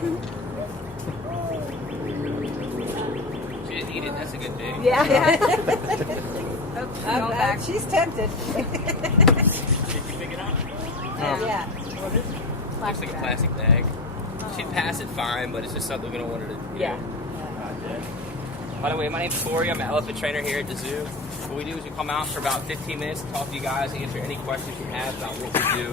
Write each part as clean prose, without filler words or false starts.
She didn't eat it. That's a good thing. Yeah. Oops, She's tempted. Did you pick it up? Yeah. Looks like a plastic bag. She'd pass it fine, but it's just something we don't want her to. Yeah. By the way, my name's Corey. I'm an elephant trainer here at the zoo. What we do is we come out for about 15 minutes to talk to you guys, answer any questions you have about what we do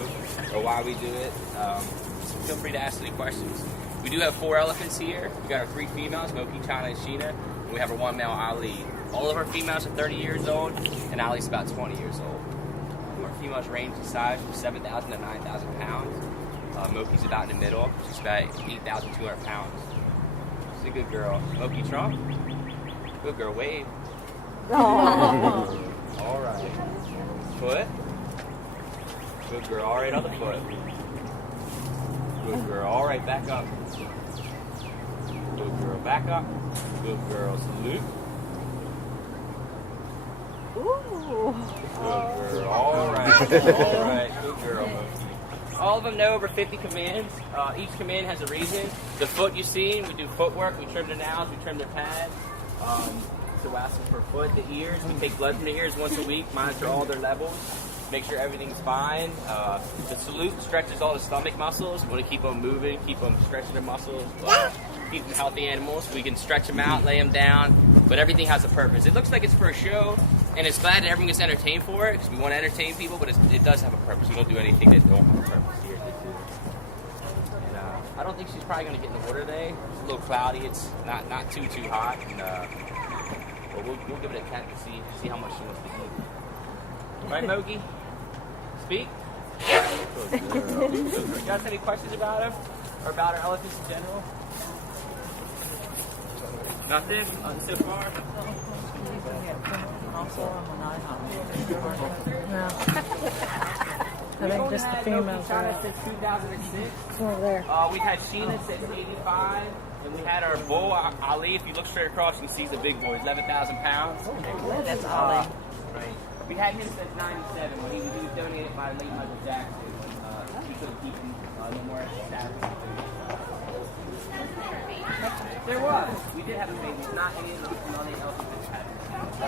or why we do it. So feel free to ask any questions. We do have 4 elephants here. We got our 3 females, Moki, China, and Sheena. And we have our 1 male, Ali. All of our females are 30 years old, and Ali's about 20 years old. Our females range in size from 7,000 to 9,000 pounds. Moki's about in the middle. She's about 8,200 pounds. She's a good girl. Moki Trump. Good girl, wave. All right. Foot. Good girl. All right, other foot. Good girl. All right, back up. Good girl, back up. Good girl, salute. Ooh. Good girl. All right. All right. Good girl, Moki. All of them know over 50 commands. Each command has a reason. The foot you see, we do footwork. We trim their nails. We trim their pads. So we're asking for foot, the ears. We take blood from the ears once a week, monitor all their levels, make sure everything's fine. The salute stretches all the stomach muscles. We want to keep them moving, keep them stretching their muscles, keep them healthy animals. We can stretch them out, lay them down, but everything has a purpose. It looks like it's for a show, and it's glad that everyone gets entertained for it, because we want to entertain people, but it does have a purpose. We don't do anything that don't have a purpose here. And I don't think she's probably going to get in the water today. It's a little cloudy. It's not too hot. And, but we'll give it a attempt to see how much she wants to eat. Right, Moki? Speak? Good girl. You guys have any questions about her? Or about our elephants in general? Nothing? So far? I think just the females are since 2006. It's over there. We've had Sheena since 85, and we had our bull, Ali. If you look straight across, you can see he's a big boy. He's 11,000 pounds. That's Ali. Right. We had him since 97 when he was donated by late Michael Jackson. He couldn't keep him no more established. There was. We did have a baby. It's not any of the elephants had it. Hey,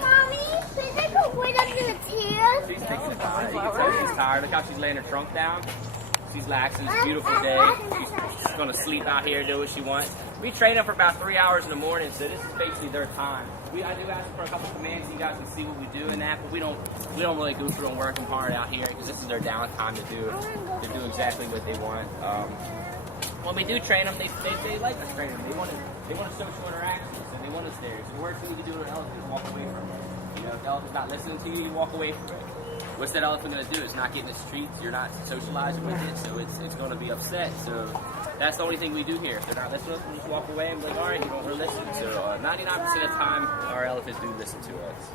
Mommy, should I go right up to the tears? She's taking it fine. You can tell she's tired. Look how she's laying her trunk down. She's relaxing. It's a beautiful day. She's going to sleep out here, do what she wants. We train them for about 3 hours in the morning, so this is basically their time. I do ask for a couple commands so you guys can see what we do in that, but we don't really go through and work them hard out here because this is their downtime to do exactly what they want. When we do train them, they like us training them. They want social interactions and they want us there. So the worst thing you can do with an elephant is walk away from it. You know, if the elephant's not listening to you, you walk away from it. What's that elephant going to do? It's not getting the streets. You're not socializing with it, so it's going to be upset. So that's the only thing we do here. If they're not listening, we just walk away and be like, all right, you don't really listen. So 99% of the time, our elephants do listen to us.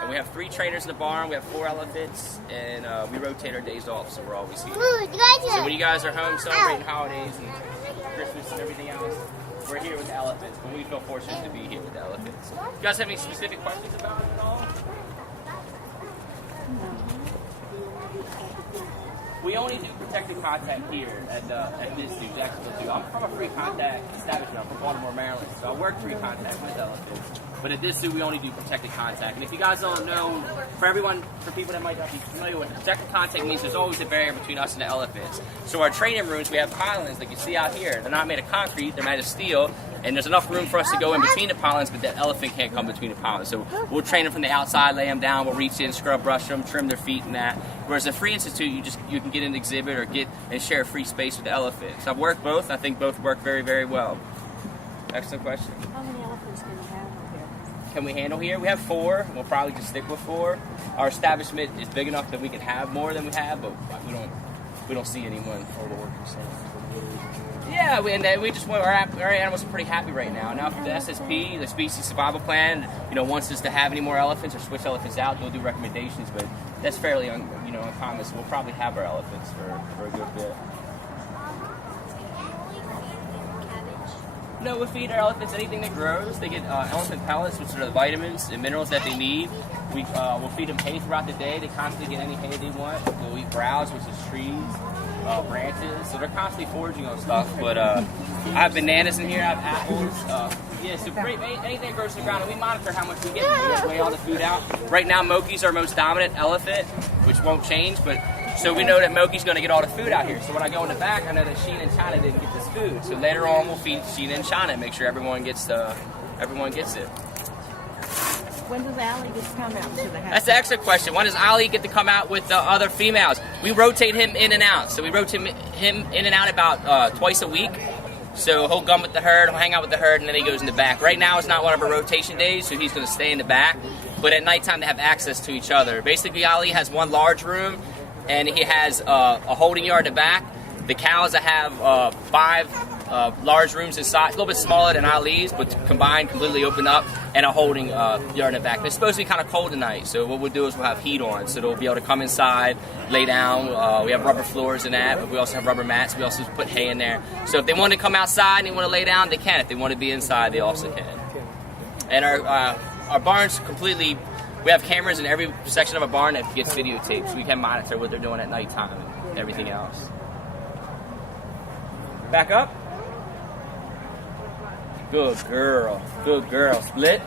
And we have 3 trainers in the barn. We have 4 elephants, and we rotate our days off, so we're always here. So when you guys are home celebrating holidays and Christmas and everything else, we're here with the elephants. But we feel fortunate to be here with the elephants. You guys have any specific questions about it at all? We only do protected contact here at this zoo, Jacksonville Zoo. I'm from a free contact establishment. I'm from Baltimore, Maryland, so I work free contact with elephants. But at this zoo, we only do protected contact. And if you guys don't know, for people that might not be familiar with it, protected contact means there's always a barrier between us and the elephants. So our training rooms, we have pylons like you see out here. They're not made of concrete, they're made of steel. And there's enough room for us to go in between the pylons, but the elephant can't come between the pylons. So we'll train them from the outside, lay them down, we'll reach in, scrub brush them, trim their feet and that. Whereas a free institute, you can get an exhibit or get and share free space with the elephant. So I've worked both. I think both work very, very well. Excellent question. How many elephants can you handle here? Can we handle here? We have 4. We'll probably just stick with 4. Our establishment is big enough that we can have more than we have, but we don't see anyone overworking themselves. Yeah, we just want our animals are pretty happy right now. Now, for the SSP, the Species Survival Plan, wants us to have any more elephants or switch elephants out, we'll do recommendations, but that's fairly uncommon. So we'll probably have our elephants for a good bit. No, we feed our elephants anything that grows. They get elephant pellets, which are the vitamins and minerals that they need. We'll feed them hay throughout the day. They constantly get any hay they want. They'll eat browse, which is trees, branches. So they're constantly foraging on stuff. But I have bananas in here. I have apples. Yeah, so anything that grows in the ground. And we monitor how much we get. We weigh all the food out. Right now, Moki's our most dominant elephant, which won't change. But so we know that Moki's going to get all the food out here. So when I go in the back, I know that Sheena and China didn't get this food. So later on, we'll feed Sheena and China and make sure everyone gets it. When does Allie just come out to the house? That's an excellent question. When does Ali get to come out with the other females? We rotate him in and out. So we rotate him in and out about twice a week. So he'll come with the herd, he'll hang out with the herd, and then he goes in the back. Right now, it's not one of our rotation days, so he's going to stay in the back. But at nighttime, they have access to each other. Basically, Ali has one large room, and he has a holding yard in the back. The cows have 5 large rooms inside, a little bit smaller than Ali's, but combined, completely open up, and a holding yard in the back. It's supposed to be kind of cold tonight, so what we'll do is we'll have heat on, so they'll be able to come inside, lay down. We have rubber floors in that, but we also have rubber mats. We also put hay in there. So if they want to come outside and they want to lay down, they can. If they want to be inside, they also can. And our barn's completely... We have cameras in every section of a barn that gets videotaped, so we can monitor what they're doing at nighttime and everything else. Back up. Good girl. Good girl. Split.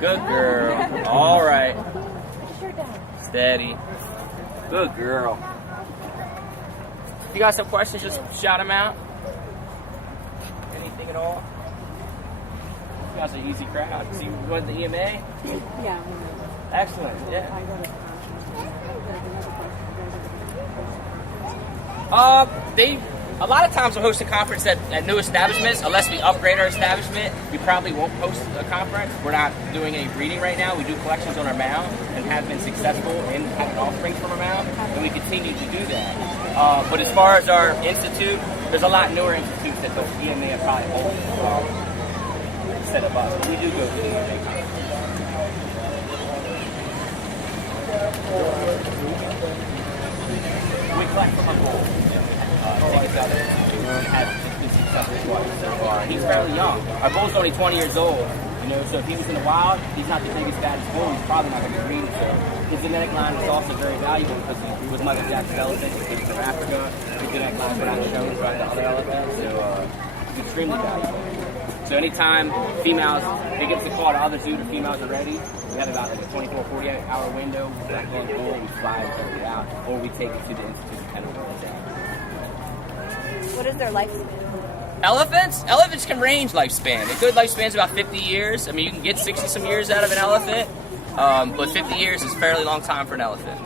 Good girl. All right. Steady. Good girl. If you got some questions, just shout them out. Anything at all? You guys are an easy crowd. So you went to the EMA? Yeah. Excellent. Yeah. I go to A lot of times we'll host a conference at new establishments. Unless we upgrade our establishment, we probably won't host a conference. We're not doing any breeding right now. We do collections on our mound and have been successful in having offsprings from our mound, and we continue to do that. But as far as our institute, there's a lot newer institutes that the EMA probably won't set up us. But we do go to the EMA conference. We collect from our goal. Take us out and have been successful so far. He's fairly young. Our bull's only 20 years old. You know, so if he was in the wild, he's not the biggest, baddest bull. He's probably not going to be breeding. So his genetic line is also very valuable because he was Mother Jacksonville elephant. He's from Africa. His genetic line is not shown by the other elephants. So it's extremely valuable. So anytime females, they get the call to other zoo, the females are ready. We have about like a 24, 48-hour window. We black on the bull, we fly and take it out, or we take it to the institute and kind of roll it out. What is their lifespan? Elephants can range lifespan. A good lifespan is about 50 years. I mean, you can get 60-some years out of an elephant, but 50 years is a fairly long time for an elephant.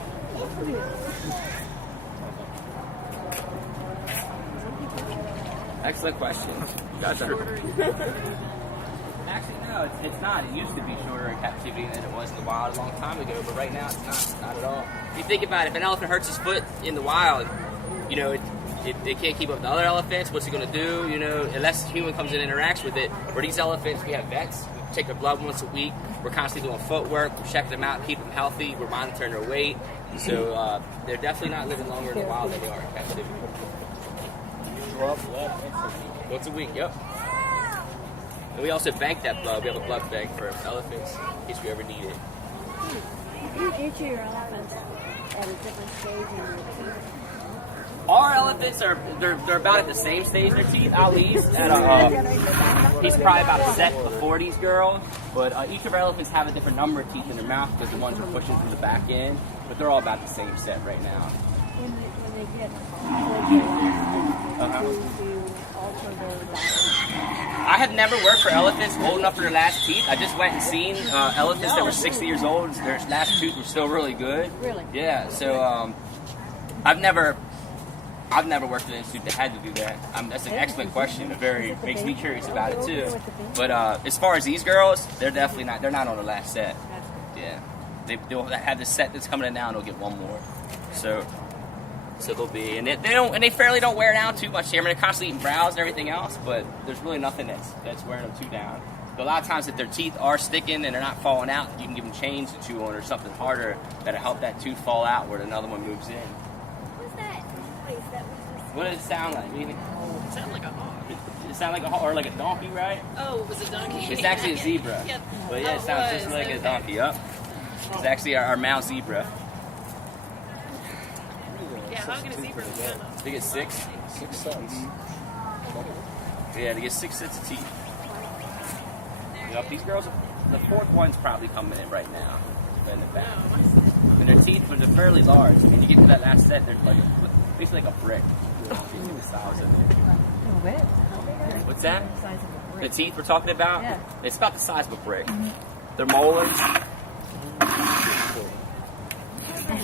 Excellent question. Actually, no, it's not. It used to be shorter in captivity than it was in the wild a long time ago, but right now it's not at all. If you think about it, if an elephant hurts his foot in the wild, you know, they can't keep up with the other elephants. What's it going to do? You know, unless a human comes in and interacts with it. For these elephants, we have vets. We take their blood once a week. We're constantly doing footwork. We're checking them out, keeping them healthy. We're monitoring their weight. So they're definitely not living longer in the wild than they are in captivity. Once a week, yep. And we also bank that blood. We have a blood bank for elephants in case we ever need it. Each of your elephants at a different stage in their teeth. Our elephants they're about at the same stage in their teeth. Ali's at he's probably about a set before these girls. But each of our elephants have a different number of teeth in their mouth because the ones are pushing from the back end. But they're all about the same set right now. When they get older, do you alter their diet? I have never worked for elephants old enough for their last teeth. I just went and seen elephants that were 60 years old. Their last tooth were still really good. Really? Yeah. So I've never worked at an institute that had to do that. That's an excellent question. It makes me curious about it too. But as far as these girls, they're definitely not. They're not on the last set. Yeah. They'll have the set that's coming in now, and they'll get one more. So they'll be, and they fairly don't wear down too much. I mean, they're constantly eating browse and everything else, but there's really nothing that's wearing them too down. But a lot of times, if their teeth are sticking and they're not falling out, you can give them chains to chew on or something harder that'll help that tooth fall out where another one moves in. What's that place that we What does it sound like? It sounded like a hawk. It sounds like a hawk or like a donkey, right? Oh, it was a donkey. It's actually a zebra. Yep. But yeah, it sounds just like a donkey. Yup. It's actually our male zebra. Yeah, hawk and a zebra. They get 6? 6 cents. Yeah, they get 6 sets of teeth. Yep, these girls, the 4th one's probably coming in right now. In the back. And their teeth were fairly large. I mean, you get to that last set, they're like basically like a brick. You see the size of it. What's that? The size of a The brick. teeth we're talking about? Yeah. It's about the size of a brick. They're molars.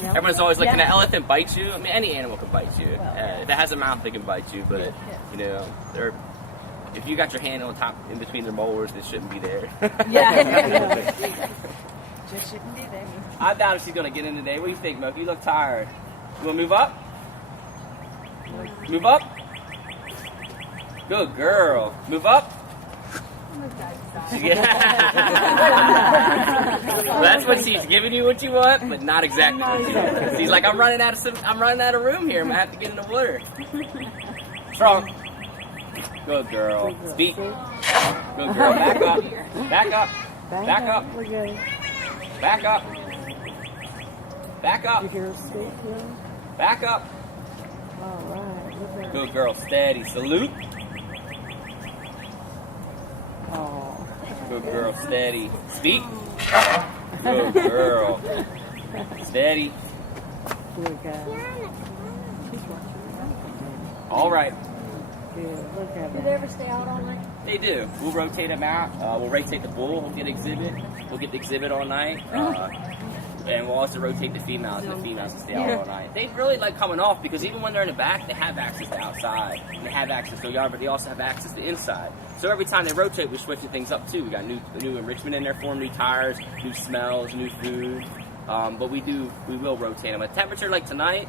Everyone's always like, can an elephant bite you? I mean, any animal can bite you. If it has a mouth, they can bite you. But, you know, if you got your hand on top in between their molars, it shouldn't be there. Yeah. Just shouldn't be there. I doubt if she's going to get in today. What do you think, Moke? You look tired. You want to move up? Move up? Good girl. Move up? Yeah. That's what she's giving you what you want, but not exactly what you want. She's like, I'm running out of room here. I'm gonna have to get in the water. Strong. Good girl. Speak. Good girl. Back up. Back up. Back up. We're good. Back up. Back up. You hear us speak now? Back up. All right. Look at Good girl. Steady. Salute. Oh. Good girl. Steady. Speak. Good girl. Steady. Good guy. All right. Good. Look at Do they that. ever stay out all night? They do. We'll rotate them out. We'll rotate the bull. We'll get exhibit. We'll get the exhibit all night. And we'll also rotate the females, and the females will stay out all night. They really like coming off because even when they're in the back, they have access to outside. And they have access to the yard, but they also have access to inside. So every time they rotate, we're switching things up too. We got new enrichment in there for them, new tires, new smells, new food. But we will rotate them. A temperature like tonight,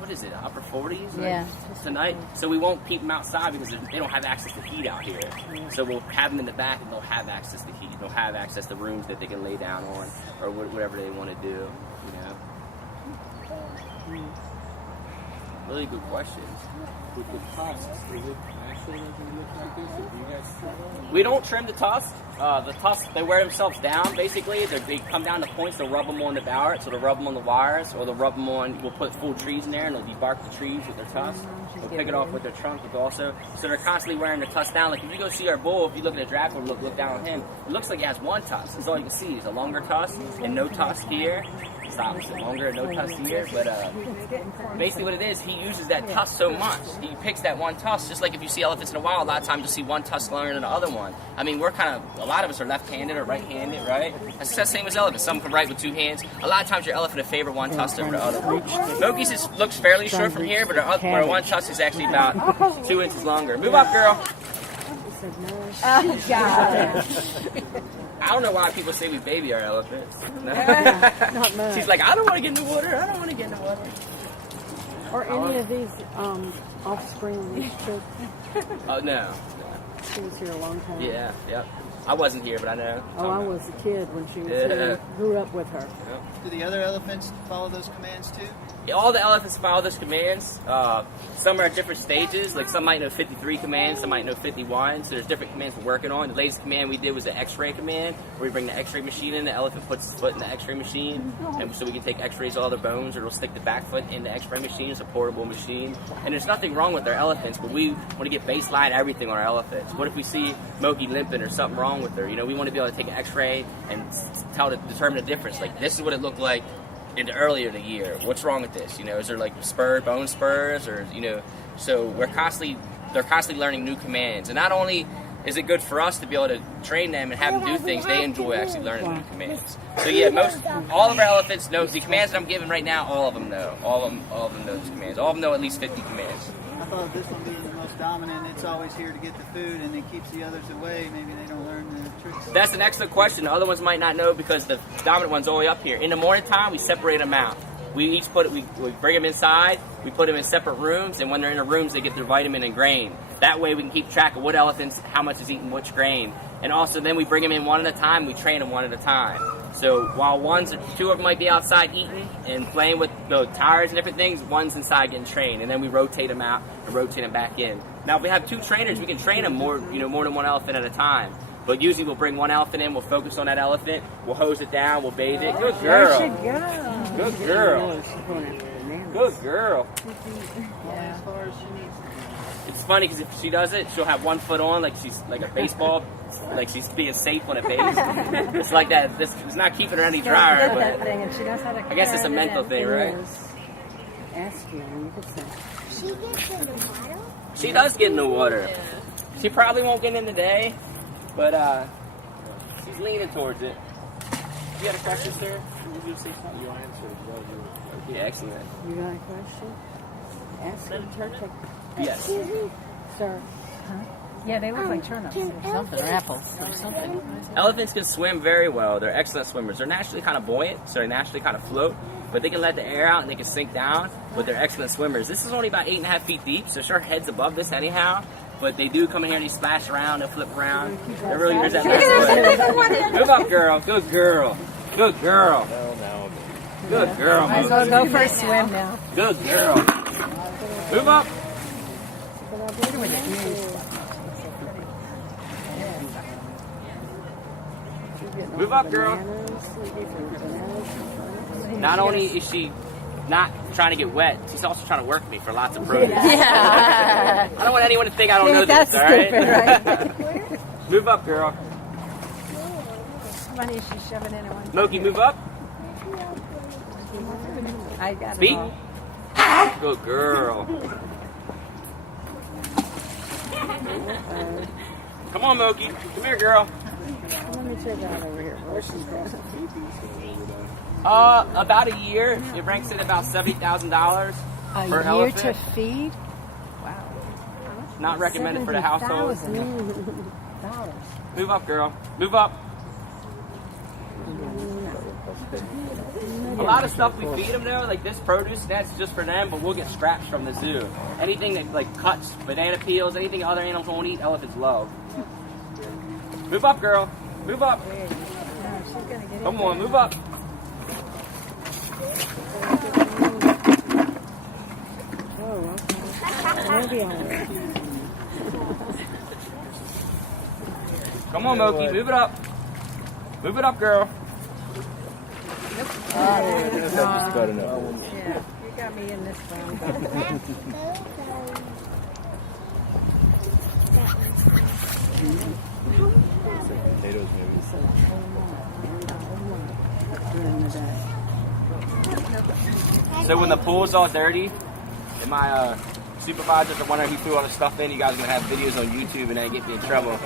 what is it, upper 40s? Yeah. Tonight. So we won't keep them outside because they don't have access to heat out here. So we'll have them in the back and they'll have access to heat. They'll have access to rooms that they can lay down on or whatever they want to do, you know. Really good questions. With the tusks, is it actually going to look like this? Or do you guys trim them? We don't trim the tusks. The tusks, they wear themselves down, basically. They come down to points, they'll rub them on the barrett, so they'll rub them on the wires, or they'll rub them on, we'll put full trees in there, and they'll debark the trees with their tusks. They'll pick it off with their trunk also. So they're constantly wearing their tusks down. Like if you go see our bull, if you look at the draft, look down on him, it looks like he has one tusk. That's all you can see. It's a longer tusk and no tusk here. Stop, it's longer and no tusk here, but basically what it is, he uses that tusk so much. He picks that one tusk, just like if you see elephants in the wild, a lot of times you'll see one tusk longer than the other one. I mean, a lot of us are left-handed or right-handed, right? That's the same as elephants. Some can write with 2 hands. A lot of times your elephant will favor one tusk over the other one. Moki's looks fairly short from here, but our one tusk is actually about 2 inches longer. Move up, girl. Oh, God. I don't know why people say we baby our elephants. Not much. She's like, I don't want to get in the water. I don't want to get in the water. Or any of these offspring of these chicks. Oh, no. She was here a long time. Yeah, yep. I wasn't here, but I know. Oh, I was a kid when she was here. Grew up with her. Do the other elephants follow those commands too? Yeah, all the elephants follow those commands. Some are at different stages. Like some might know 53 commands, some might know 51. So there's different commands we're working on. The latest command we did was the X-ray command, where we bring the X-ray machine in. The elephant puts his foot in the X-ray machine, and so we can take X-rays of all their bones, or it'll stick the back foot in the X-ray machine. It's a portable machine, and there's nothing wrong with our elephants, but we want to get baseline everything on our elephants. What if we see Moki limping or something wrong with her? You know, we want to be able to take an X-ray and determine the difference. Like this is what it looked like in the earlier in the year. What's wrong with this? You know, is there like bone spurs, or you know? So they're constantly learning new commands, and not only is it good for us to be able to train them and have them do things, they enjoy actually learning new commands. So yeah, all of our elephants know the commands that I'm giving right now. All of them know. All of them know those commands. All of them know at least 50 commands. I thought this one being the most dominant, it's always here to get the food and it keeps the others away. Maybe they don't learn the tricks. That's an excellent question. The other ones might not know because the dominant one's all the way up here. In the morning time, we separate them out. We bring them inside, we put them in separate rooms, and when they're in the rooms, they get their vitamin and grain. That way we can keep track of what elephants, how much is eating which grain. And also then we bring them in one at a time, we train them one at a time. So while two of them might be outside eating and playing with the tires and different things, one's inside getting trained, and then we rotate them out and rotate them back in. Now, if we have 2 trainers, we can train them more than one elephant at a time. But usually we'll bring one elephant in, we'll focus on that elephant, we'll hose it down, we'll bathe it. Good girl. There she goes. Good girl. She's going after bananas. Good girl. Yeah. As far as she needs. It's funny because if she does it, she'll have one foot on like she's like a baseball, like she's being safe on a base. It's like that. This is not keeping her any drier, She does that but thing, and she knows how to I guess it's a carry it mental in. thing, right? It is. Ask you, you could say. She gets in the water. She does get in the water. She probably won't get in today, but she's leaning towards it. You got a question, sir? Did you say something? You answered well. Yeah, excellent. You got a question? Ask her. Yes. Excuse me. Sir. Yeah, they look like turnips or something, or apples or something. Elephants can swim very well. They're excellent swimmers. They're naturally kind of buoyant, so they naturally kind of float, but they can let the air out and they can sink down, but they're excellent swimmers. This is only about 8.5 feet deep, so her head's above this anyhow, but they do come in here and they splash around, they flip around. They're really, here's that last one. Move up, girl. Good girl. Good girl. Good girl. Might as well go for a swim now. Good girl. Move up. Move up, girl. Not only is she not trying to get wet, she's also trying to work me for lots of produce. Yeah. I don't want anyone to think I don't know That's this, all right? stupid, right? Move up, girl. Funny, she's shoving in one. Moki, move up. I got Speak. it all. Good girl. Come on, Moki. Come here, girl. Let me check out over here. Where's she going? About a year. It ranks at about $70,000 A per year elephant. to feed? Not recommended for the household. $70,000. Move up, girl. Move up. A lot of stuff we feed them though, like this produce, that's just for them, but we'll get scraps from the zoo. Anything that like cuts, banana peels, anything other animals won't eat, elephants love. Move up, girl. Move up. Come on, move up. Oh, okay. Maybe all right. Come on, Moki, move it up. Move it up, girl. Just got enough. Yeah, you got me in this one. Potatoes, maybe. So when the pool's all dirty, and my supervisors are wondering who threw all the stuff in, you guys are going to have videos on YouTube and then get me in trouble.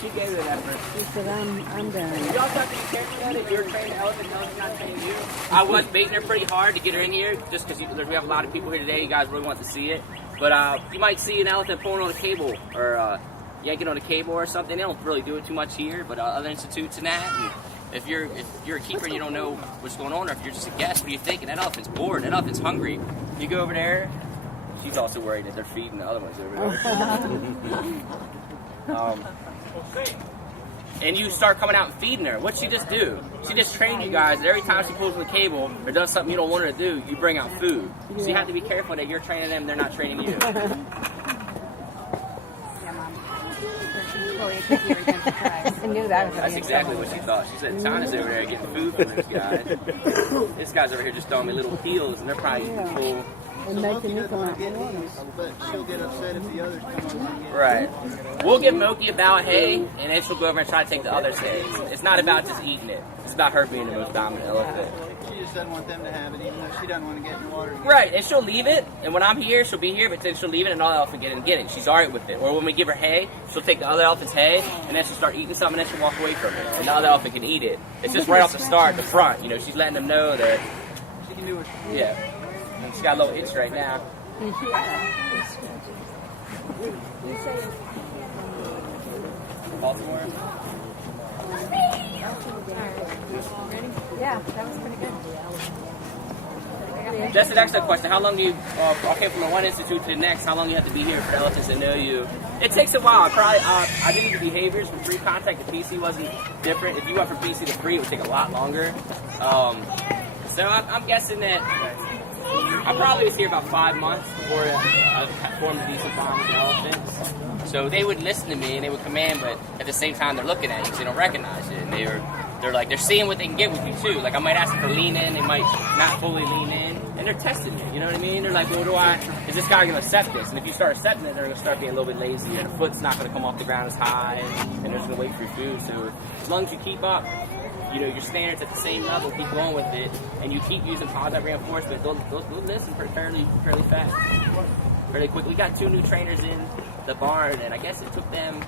She gave it an effort. She said, I'm done. You also have to be careful that if you're training elephant, elephant's not training you. I was baiting her pretty hard to get her in here, just because we have a lot of people here today. You guys really want to see it. But you might see an elephant pulling on a cable or yanking on a cable or something. They don't really do it too much here, but other institutes and that. And if you're a keeper and you don't know what's going on, or if you're just a guest, what are you thinking? That elephant's bored. That elephant's hungry. You go over there. She's also worried that they're feeding the other ones over there. And you start coming out and feeding her. What'd she just do? She just trained you guys that every time she pulls on the cable or does something you don't want her to do, you bring out food. So you have to be careful that you're training them, they're not training you. I knew that was That's exactly what she thought. She said, Tana's over there getting food from this guy. This guy's over here just throwing me little peels, and they're probably full. and making me come out. But she'll get upset if the others come over and get Right. We'll give Moki about hay, and then she'll go over and try to take the other's hay. It's not about just eating it. It's about her being the most dominant elephant. She just doesn't want them to have it, even though she doesn't want to get in the water. Right, and she'll leave it, and when I'm here, she'll be here, but then she'll leave it, and another elephant get it and get it. She's alright with it. Or when we give her hay, she'll take the other elephant's hay, and then she'll start eating something, and then she'll walk away from it, and the other elephant can eat it. It's just right off the start, the front. You know, she's letting them know that, She can do it. yeah. And she's got a little itch right now. Baltimore. Yeah, that was pretty good. That's an excellent question. How long do you, okay, from one institute to the next, how long do you have to be here for the elephants to know you? It takes a while. Probably, I did the behaviors from free contact to PC wasn't different. If you went from PC to free, it would take a lot longer. So I'm guessing that I probably was here about 5 months before I formed a decent bond with the elephants. So they would listen to me and they would command, but at the same time they're looking at you because they don't recognize it. And they're seeing what they can get with you too. Like I might ask them for lean in, they might not fully lean in, and they're testing me. You know what I mean? They're like, well, is this guy gonna accept this? And if you start accepting it, they're gonna start being a little bit lazy, and the foot's not gonna come off the ground as high, and they're just gonna wait for your food. So as long as you keep up, your standards at the same level, keep going with it, and you keep using positive reinforcement, they'll listen fairly fast, fairly quick. We got 2 new trainers in the barn, and I guess it took them,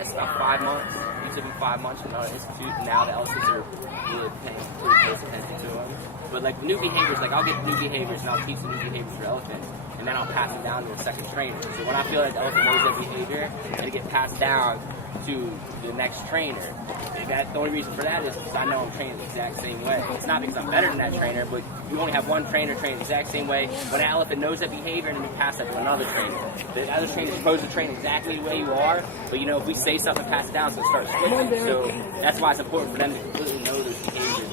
about 5 months. It took them 5 months from our institute, and now the elephants are really paying close attention to them. But like new behaviors, like I'll get new behaviors, and I'll teach the new behaviors for elephants, and then I'll pass them down to a second trainer. So when I feel like the elephant knows that behavior, and it gets passed down to the next trainer. The only reason for that is because I know I'm trained the exact same way. It's not because I'm better than that trainer, but you only have one trainer trained the exact same way. When an elephant knows that behavior, and then you pass that to another trainer. The other trainer is supposed to train exactly the way you are, but if we say something, pass it down, so it starts switching. So that's why it's important for them to completely know those behaviors.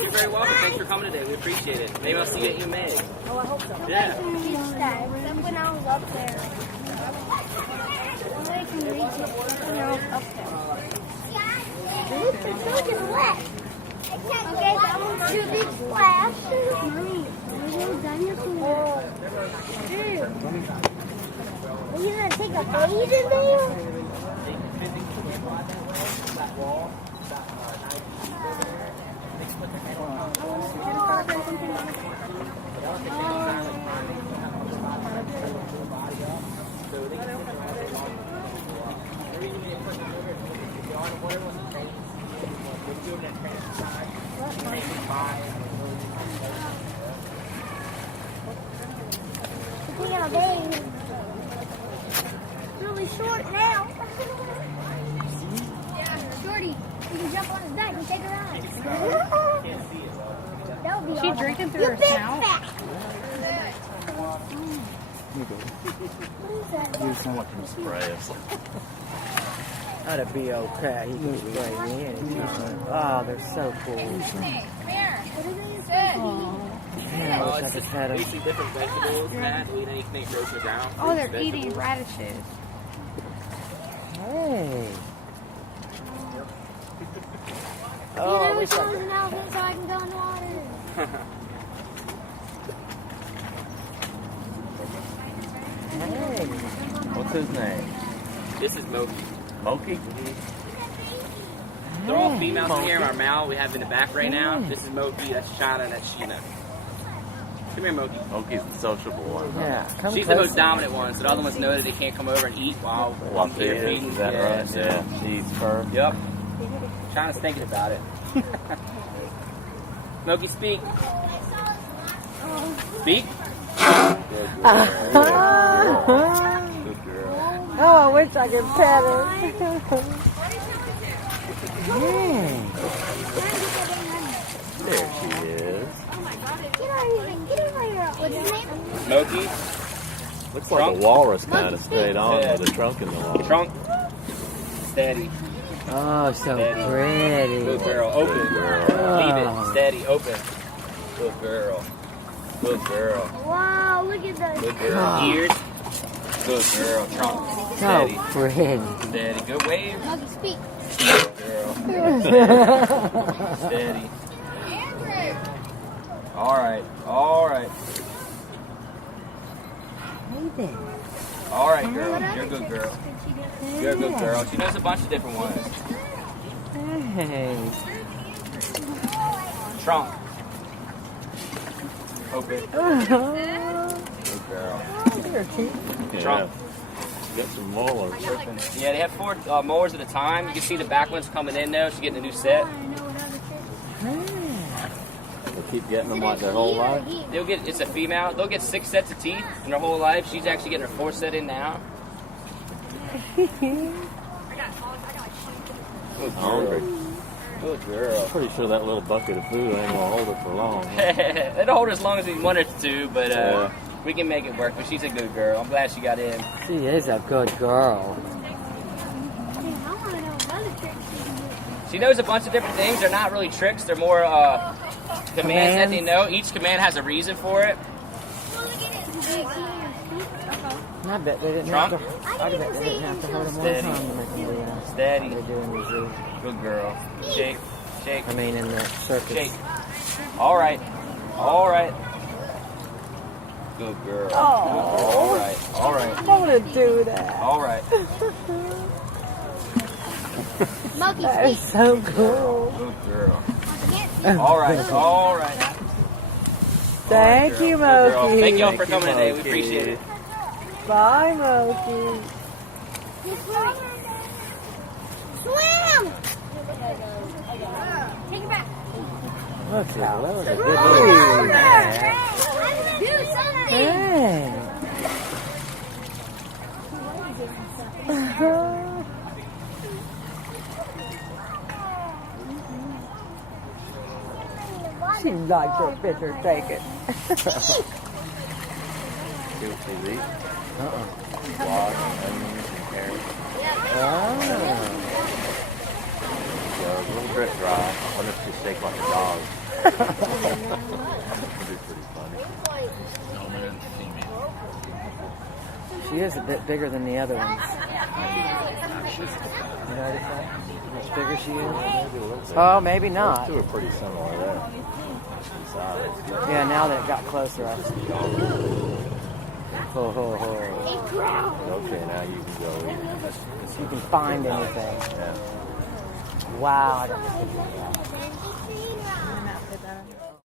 You're very welcome. Thanks for coming today. We appreciate it. Maybe I'll see you at UMA. Oh, I hope so. Yeah. Except when I was up there. I can reach it when I was up there. It's looking wet. Okay, so I'm going to do big splash. Mommy, little dinosaur. Dude. Are you going to take a bathe in there? It's really short now. Yeah, Shorty, you can jump on his back and take a ride. That would be She awesome. drinking through You her big snout? fat. You someone can spray us. That'd be okay. You can spray me in. Oh, they're so cool. Oh, it's just basically different vegetables, Matt. We eat anything grows to the ground. Oh, they're Fruits, eating radishes. Hey. You know which one's an elephant so I can go in the water. Hey. What's his name? This is Moki. Moki? They're all females in here. Our male we have in the back right now. This is Moki, that's China, and that's Sheena. Come here, Moki. Moki's the sociable one. Yeah. Come She's the most dominant one, so the other ones know that they can't come over and eat while I'm here feeding. Is that right? So, Yeah. She eats fur. Yep. China's thinking about it. Moki, speak. Speak. Good girl. Good girl. Oh, I wish I could pet her. There she is. Get over here. What's his name? Moki. Looks like Trunk. a walrus kind of stayed on Yeah. with a trunk in the wall. Trunk. Steady. Oh, so Steady. pretty. Good girl. Open. Leave it. Steady. Open. Good girl. Good girl. Wow, look at those. Good girl. Ears. Good girl. Trunk. So Steady. pretty. Steady. Good wave. Monkey, speak. Good girl. Steady. All right. All right. Hey there. All right, girl. You're a good girl. You're a good girl. She knows a bunch of different ones. Hey. Trunk. Open. Good girl. You're cute. Yeah. Trunk. Got some molars. Yeah, they have 4 molars at a time. You can see the back ones coming in though. She's getting a new set. The keep getting them like their whole life? They'll get, it's a female, they'll get 6 sets of teeth in their whole life. She's actually getting her 4th set in now. Good Hungry. girl. Good girl. I'm pretty sure that little bucket of food ain't gonna hold her for long. It'll hold her as long as we want her to, but Yeah. we can make it work. But she's a good girl. I'm glad she got in. She is a good girl. She knows a bunch of different things. They're not really tricks. They're more commands that they know. Each command has a reason for it. I bet they didn't Trunk? have to. I bet they didn't have to hurt them one Steady. time to make them do that. Steady. They're doing the zoo. Good girl. Shake. Shake. I mean, in the circus. Shake. All right. All right. Good girl. All right. All right. I want to do that. All right. Monkey That is speak. so cool. Good girl. All right. All right. Thank you, Good girl. Moki. Thank y'all for Thank you, coming today. We Moki. appreciate it. Bye, Moki. Swim! Take it back. Look, that was a good Ooh. little Do something! Hey. She likes her picture taken. See what she's eating? Squash, onions, and carrots. Oh. So a little bit dry. I wonder if she's shake like a dog. That'd be pretty funny. She is a bit bigger than the other ones. You notice that? How much bigger she is? Maybe a little bit. Oh, maybe not. Those two are pretty similar there. In size. Yeah, now that it got closer, I see. Ho, ho, ho. Okay, now you can go eat. You can find anything. Yeah. Wow. I got the picture of that.